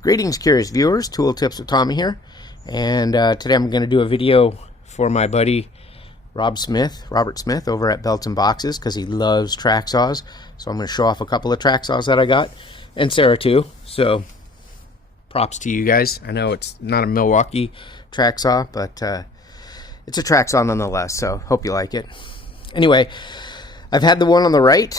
Greetings, curious viewers. Tool Tips with Tommy here, and today I'm going to do a video for my buddy Robert Smith over at Belts and Boxes, because he loves track saws. So I'm going to show off a couple of track saws that I got, and Sarah too. So props to you guys. I know it's not a Milwaukee track saw, but it's a track saw nonetheless. So hope you like it. Anyway, I've had the one on the right,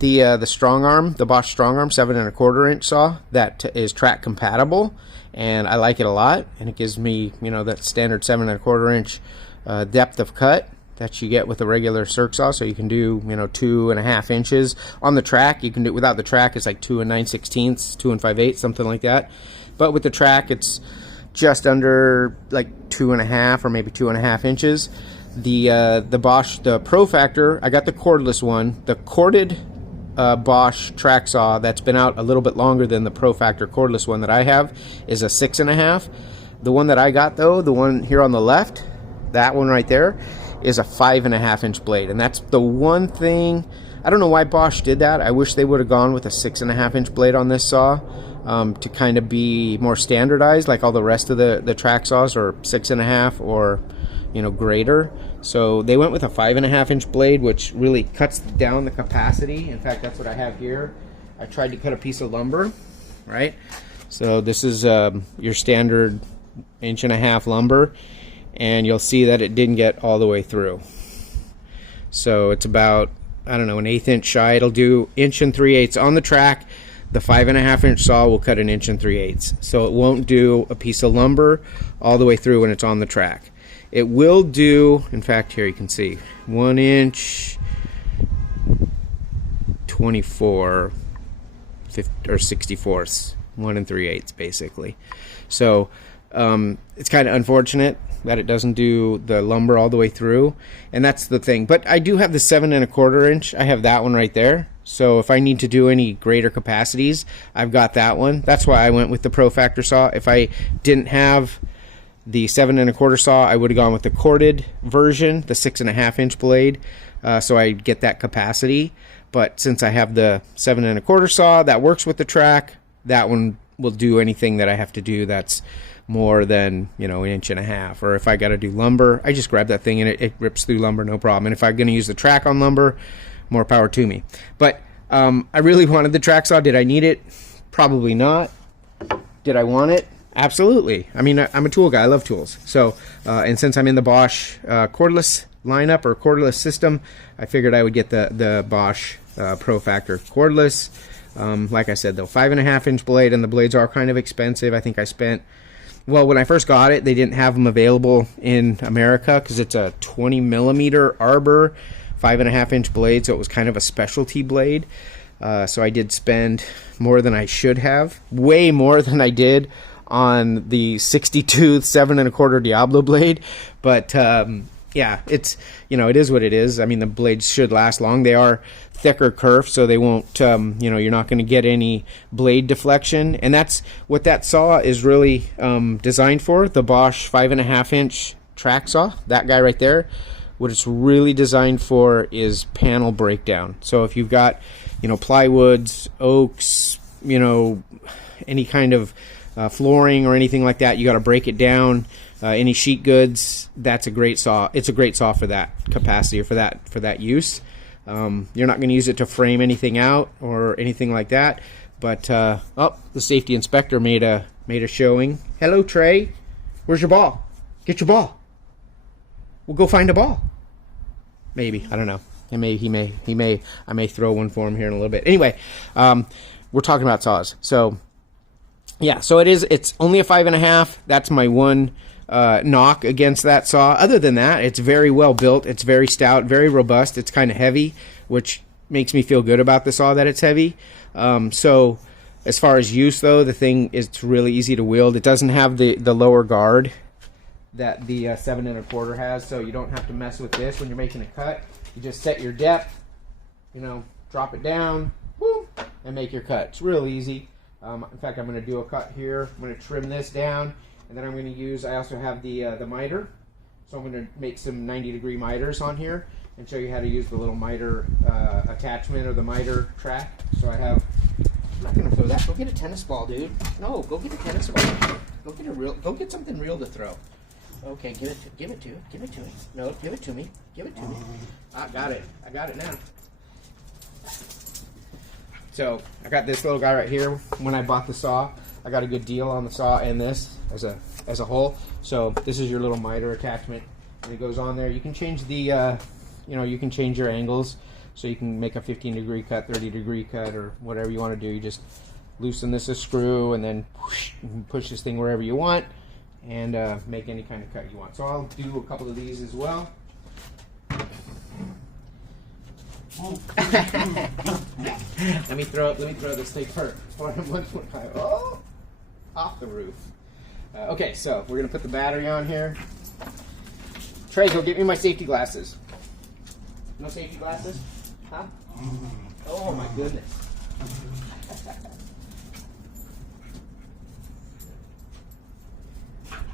the strong arm, the Bosch strong arm 7 1/4 inch saw that is track compatible, and I like it a lot. And it gives me, you know, that standard 7 1/4 inch depth of cut that you get with a regular circ saw. So you can do, you know, 2.5 inches on the track. You can do, without the track, it's like 2 9/16, 2 5/8, something like that. But with the track, it's just under like 2.5 or maybe 2.5 inches. The Bosch, the Profactor, I got the cordless one. The corded Bosch track saw that's been out a little bit longer than the Profactor cordless one that I have is a 6.5. The one that I got, though, the one here on the left, that one right there, is a 5.5 inch blade. And that's the one thing, I don't know why Bosch did that. I wish they would have gone with a 6.5 inch blade on this saw to kind of be more standardized, like all the rest of the track saws are 6.5 or, you know, greater. So they went with a 5.5 inch blade, which really cuts down the capacity. In fact, that's what I have here. I tried to cut a piece of lumber, right? So this is your standard 1.5 inch lumber, and you'll see that it didn't get all the way through. So it's about, I don't know, 1/8 inch shy. It'll do 1 3/8 on the track. The 5.5 inch saw will cut 1 3/8. So it won't do a piece of lumber all the way through when it's on the track. It will do, in fact, here you can see 1 inch 24 or 64ths, 1 3/8 basically. So it's kind of unfortunate that it doesn't do the lumber all the way through, and that's the thing. But I do have the 7 1/4 inch. I have that one right there. So if I need to do any greater capacities, I've got that one. That's why I went with the Profactor saw. If I didn't have the 7 1/4 saw, I would have gone with the corded version, the 6.5 inch blade, so I get that capacity. But since I have the 7 1/4 saw that works with the track, that one will do anything that I have to do that's more than, you know, 1.5 inches. Or if I got to do lumber, I just grab that thing and it rips through lumber, no problem. And if I'm going to use the track on lumber, more power to me. But I really wanted the track saw. Did I need it? Probably not. Did I want it? Absolutely. I mean, I'm a tool guy. I love tools. So, and since I'm in the Bosch cordless lineup or cordless system, I figured I would get the Bosch Profactor cordless. Like I said, though, 5.5 inch blade, and the blades are kind of expensive. I think I spent, well, when I first got it, they didn't have them available in America because it's a 20 millimeter arbor 5.5 inch blade, so it was kind of a specialty blade. So I did spend more than I should have, way more than I did on the 62 7 1/4 Diablo blade. But yeah, it's, you know, it is what it is. I mean, the blades should last long. They are thicker kerf, so they won't, you know, you're not going to get any blade deflection. And that's what that saw is really designed for. The Bosch 5.5 inch track saw, that guy right there, what it's really designed for is panel breakdown. So if you've got, you know, plywoods, oaks, you know, any kind of flooring or anything like that, you got to break it down. Any sheet goods, that's a great saw. It's a great saw for that capacity or for that use. You're not going to use it to frame anything out or anything like that. But oh, the safety inspector made a showing. Hello, Trey. Where's your ball? Get your ball. We'll go find a ball. Maybe, I don't know. I may throw one for him here in a little bit. Anyway, we're talking about saws. So yeah, so it's only a 5.5. That's my one knock against that saw. Other than that, it's very well built. It's very stout, very robust. It's kind of heavy, which makes me feel good about the saw that it's heavy. So as far as use, though, the thing is really easy to wield. It doesn't have the lower guard that the 7 1/4 has, so you don't have to mess with this when you're making a cut. You just set your depth, you know, drop it down, whoop, and make your cut. It's real easy. In fact, I'm going to do a cut here. I'm going to trim this down, and then I'm going to use, I also have the miter, so I'm going to make some 90-degree miters on here and show you how to use the little miter attachment or the miter track. So I have I'm not gonna throw that. Go get a tennis ball, dude. No, go get a tennis ball. Go get something real to throw. Okay, give it to me. No, give it to me. I got it now. So I got this little guy right here. When I bought the saw, I got a good deal on the saw and this as a whole. So this is your little miter attachment, and it goes on there. You can change the, you can change your angles, so you can make a 15-degree cut, 30-degree cut, or whatever you want to do. You just loosen this a screw, and then whoosh, you can push this thing wherever you want, and make any kind of cut you want. So I'll do a couple of these as well. let me throw this thing first. Oh, off the roof. Okay, so we're gonna put the battery on here. Trey, go get me my safety glasses. No safety glasses? Huh? Oh my goodness.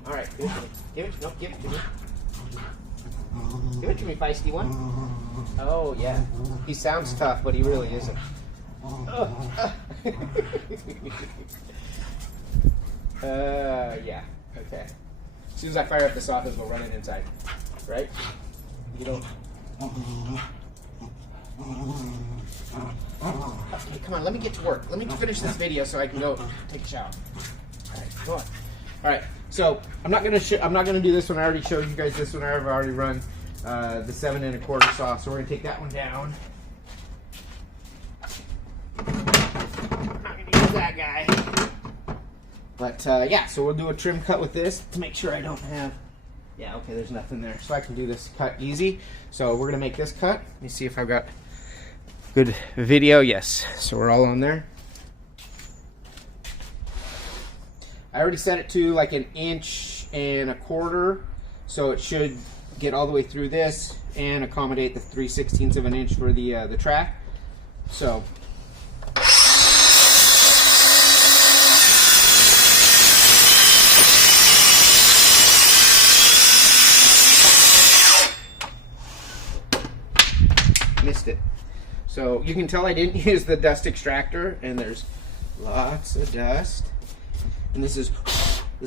All right, give it to me. Give it to me, feisty one. Oh yeah, he sounds tough, but he really isn't. Yeah. Okay. As soon as I fire up the soffits, we'll run it inside. Right? You don't. Okay, come on. Let me get to work. Let me finish this video so I can go take a shower. All right, go on. All right. So I'm not gonna do this one. I already showed you guys this one. I've already run the 7 1/4 saw. So we're gonna take that one down. I'm not gonna use that guy. But yeah, so we'll do a trim cut with this to make sure I don't have. Yeah, okay, there's nothing there, so I can do this cut easy. So we're gonna make this cut. Let me see if I've got good video. Yes, so we're all on there. I already set it to like 1 1/4 inches, so it should get all the way through this and accommodate the 3/16 of an inch for the track. So. Missed it. So you can tell I didn't use the dust extractor, and there's lots of dust. And this is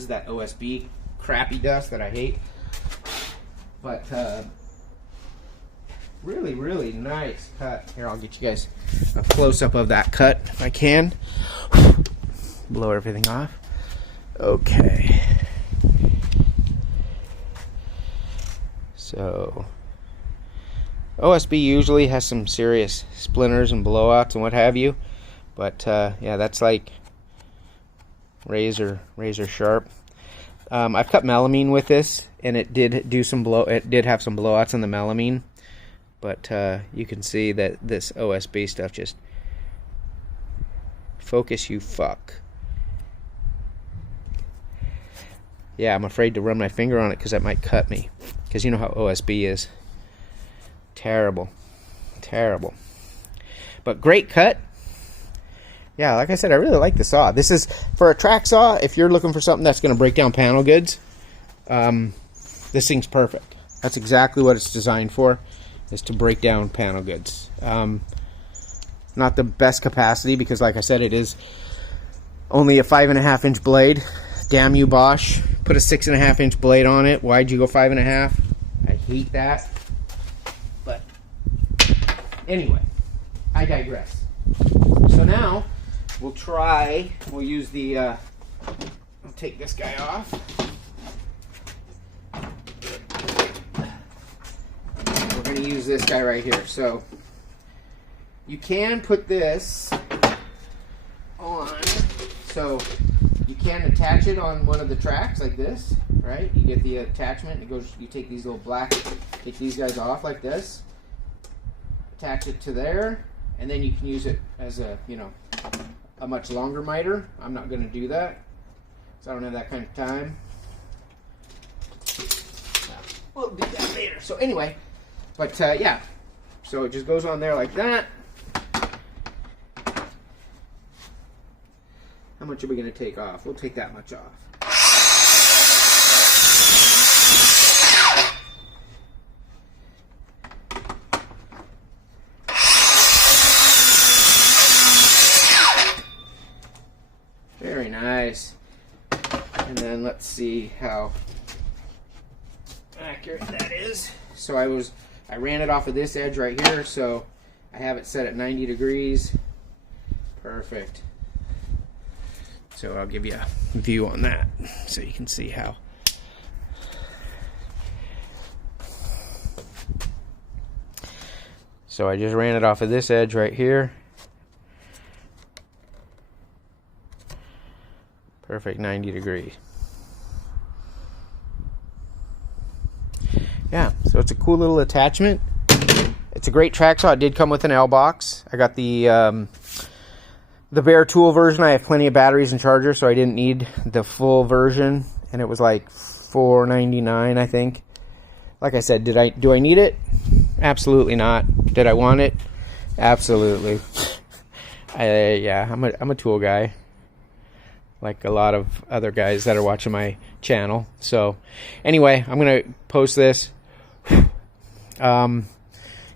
that OSB crappy dust that I hate. But really, really nice cut. Here, I'll get you guys a close-up of that cut if I can. Blow everything off. Okay. So OSB usually has some serious splinters and blowouts and what have you, but yeah, that's like razor sharp. I've cut melamine with this, and it did have some blowouts on the melamine, but you can see that this OSB stuff just focus you fuck. Yeah, I'm afraid to run my finger on it because that might cut me, because you know how OSB is. Terrible. But great cut. Yeah, like I said, I really like the saw. This is for a track saw. If you're looking for something that's going to break down panel goods, this thing's perfect. That's exactly what it's designed for, is to break down panel goods. Not the best capacity because, like I said, it is only a 5.5 inch blade. Damn you, Bosch. Put a 6.5 inch blade on it. Why'd you go 5.5? I hate that. But anyway, I digress. So now we'll use the, I'll take this guy off. We're going to use this guy right here. So you can put this on, so you can attach it on one of the tracks like this, right? You get the attachment, it goes, you take these little take these guys off like this, attach it to there, and then you can use it as a, a much longer miter. I'm not going to do that, because I don't have that kind of time. We'll do that later. So anyway, but yeah, so it just goes on there like that. How much are we going to take off? We'll take that much off. nice. And then let's see how accurate that is. So I ran it off of this edge right here, so I have it set at 90 degrees. Perfect. So I'll give you a view on that so you can see how. So I just ran it off of this edge right here. Perfect, 90 degrees. Yeah, so it's a cool little attachment. It's a great track saw. It did come with an L box. I got the bare tool version. I have plenty of batteries and chargers, so I didn't need the full version. And it was like $4.99, I think. Like I said, do I need it? Absolutely not. Did I want it? Absolutely. Yeah, I'm a tool guy, like a lot of other guys that are watching my channel. So anyway, I'm gonna post this.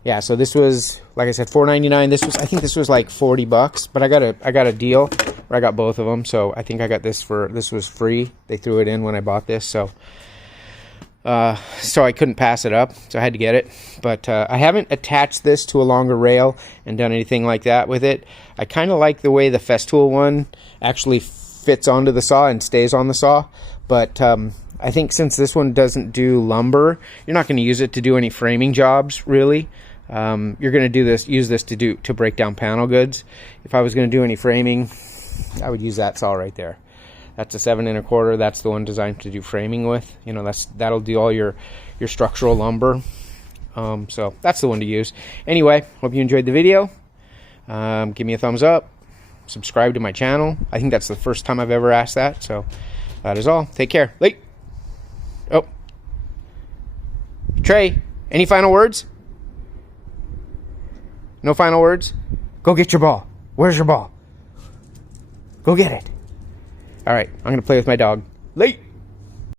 Yeah, so this was, like I said, $4.99. I think this was like $40, but I got a deal where I got both of them. So I think I got this was free. They threw it in when I bought this, so I couldn't pass it up, so I had to get it. But I haven't attached this to a longer rail and done anything like that with it. I kind of like the way the Festool one actually fits onto the saw and stays on the saw, but I think since this one doesn't do lumber, you're not going to use it to do any framing jobs, really. You're going to use this to break down panel goods. If I was going to do any framing, I would use that saw right there. That's a 7 1/4. That's the one designed to do framing with. You know, that'll do all your structural lumber. So that's the one to use. Anyway, hope you enjoyed the video. Give me a thumbs up. Subscribe to my channel. I think that's the first time I've ever asked that. So that is all. Take care. Late. Oh, Trey. Any final words? No final words? Go get your ball. Where's your ball? Go get it. All right, I'm going to play with my dog. Late.